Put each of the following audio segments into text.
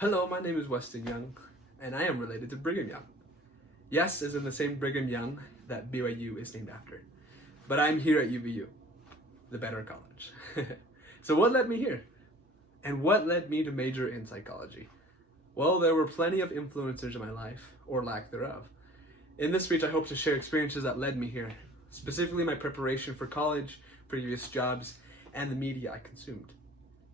Hello, my name is Weston Young, and I am related to Brigham Young. Yes, as in the same Brigham Young that BYU is named after. But I'm here at UVU, the better college. So what led me here? And what led me to major in psychology? Well, there were plenty of influencers in my life, or lack thereof. In this speech, I hope to share experiences that led me here, specifically my preparation for college, previous jobs, and the media I consumed.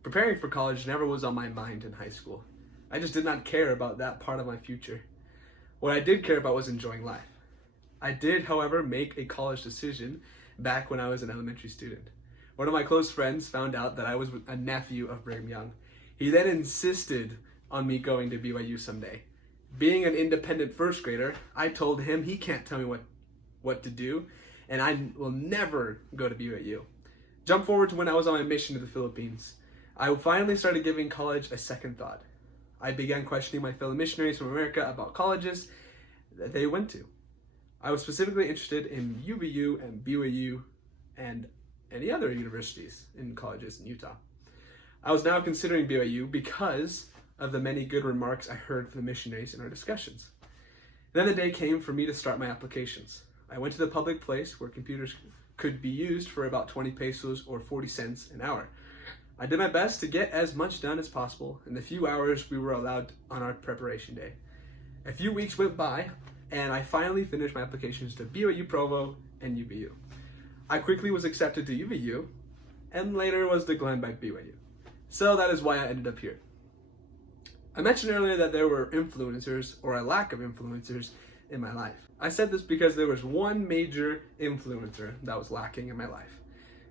Preparing for college never was on my mind in high school. I just did not care about that part of my future. What I did care about was enjoying life. I did, however, make a college decision back when I was an elementary student. One of my close friends found out that I was a nephew of Brigham Young. He then insisted on me going to BYU someday. Being an independent first grader, I told him he can't tell me what to do, and I will never go to BYU. Jump forward to when I was on my mission to the Philippines. I finally started giving college a second thought. I began questioning my fellow missionaries from America about colleges that they went to. I was specifically interested in UVU and BYU and any other universities and colleges in Utah. I was now considering BYU because of the many good remarks I heard from the missionaries in our discussions. Then the day came for me to start my applications. I went to the public place where computers could be used for about 20 pesos or 40 cents an hour. I did my best to get as much done as possible in the few hours we were allowed on our preparation day. A few weeks went by, and I finally finished my applications to BYU Provo and UVU. I quickly was accepted to UVU, and later was declined by BYU. So that is why I ended up here. I mentioned earlier that there were influencers, or a lack of influencers, in my life. I said this because there was one major influencer that was lacking in my life.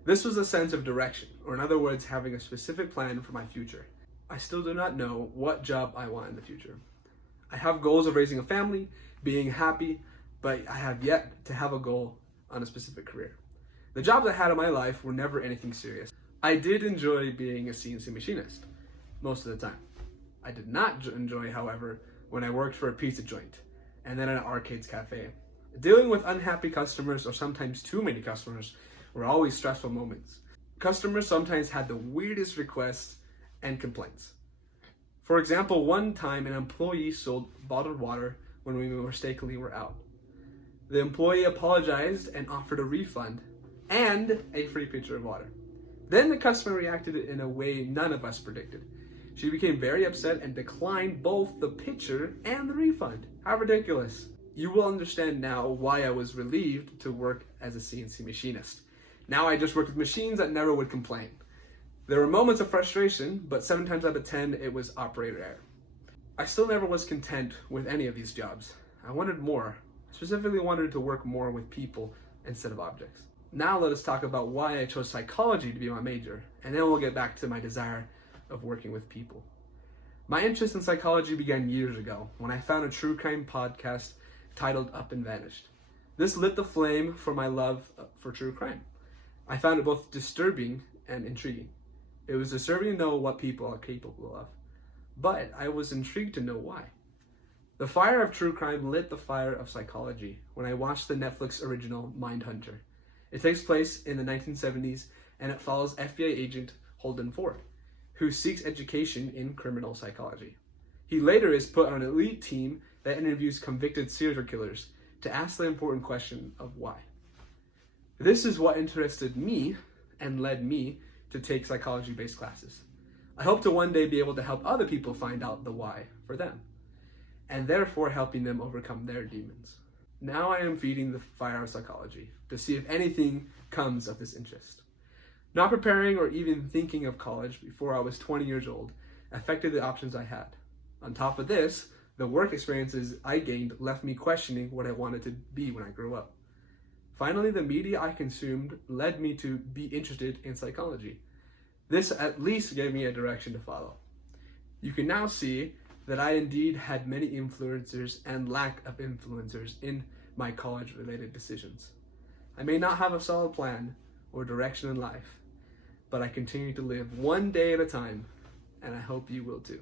This was a sense of direction, or in other words, having a specific plan for my future. I still do not know what job I want in the future. I have goals of raising a family, being happy, but I have yet to have a goal on a specific career. The jobs I had in my life were never anything serious. I did enjoy being a CNC machinist, most of the time. I did not enjoy, however, when I worked for a pizza joint, and then at an arcades cafe. Dealing with unhappy customers, or sometimes too many customers, were always stressful moments. Customers sometimes had the weirdest requests and complaints. For example, one time an employee sold bottled water when we mistakenly were out. The employee apologized and offered a refund and a free pitcher of water. Then the customer reacted in a way none of us predicted. She became very upset and declined both the pitcher and the refund. How ridiculous. You will understand now why I was relieved to work as a CNC machinist. Now I just worked with machines that never would complain. There were moments of frustration, but 7 times out of 10, it was operator error. I still never was content with any of these jobs. I wanted more. I specifically wanted to work more with people instead of objects. Now let us talk about why I chose psychology to be my major, and then we'll get back to my desire of working with people. My interest in psychology began years ago when I found a true crime podcast titled Up and Vanished. This lit the flame for my love for true crime. I found it both disturbing and intriguing. It was disturbing to know what people are capable of, but I was intrigued to know why. The fire of true crime lit the fire of psychology when I watched the Netflix original Mindhunter. It takes place in the 1970s, and it follows FBI agent Holden Ford, who seeks education in criminal psychology. He later is put on an elite team that interviews convicted serial killers to ask the important question of why. This is what interested me and led me to take psychology-based classes. I hope to one day be able to help other people find out the why for them, and therefore helping them overcome their demons. Now I am feeding the fire of psychology to see if anything comes of this interest. Not preparing or even thinking of college before I was 20 years old affected the options I had. On top of this, the work experiences I gained left me questioning what I wanted to be when I grew up. Finally, the media I consumed led me to be interested in psychology. This at least gave me a direction to follow. You can now see that I indeed had many influencers and lack of influencers in my college-related decisions. I may not have a solid plan or direction in life, but I continue to live one day at a time, and I hope you will too.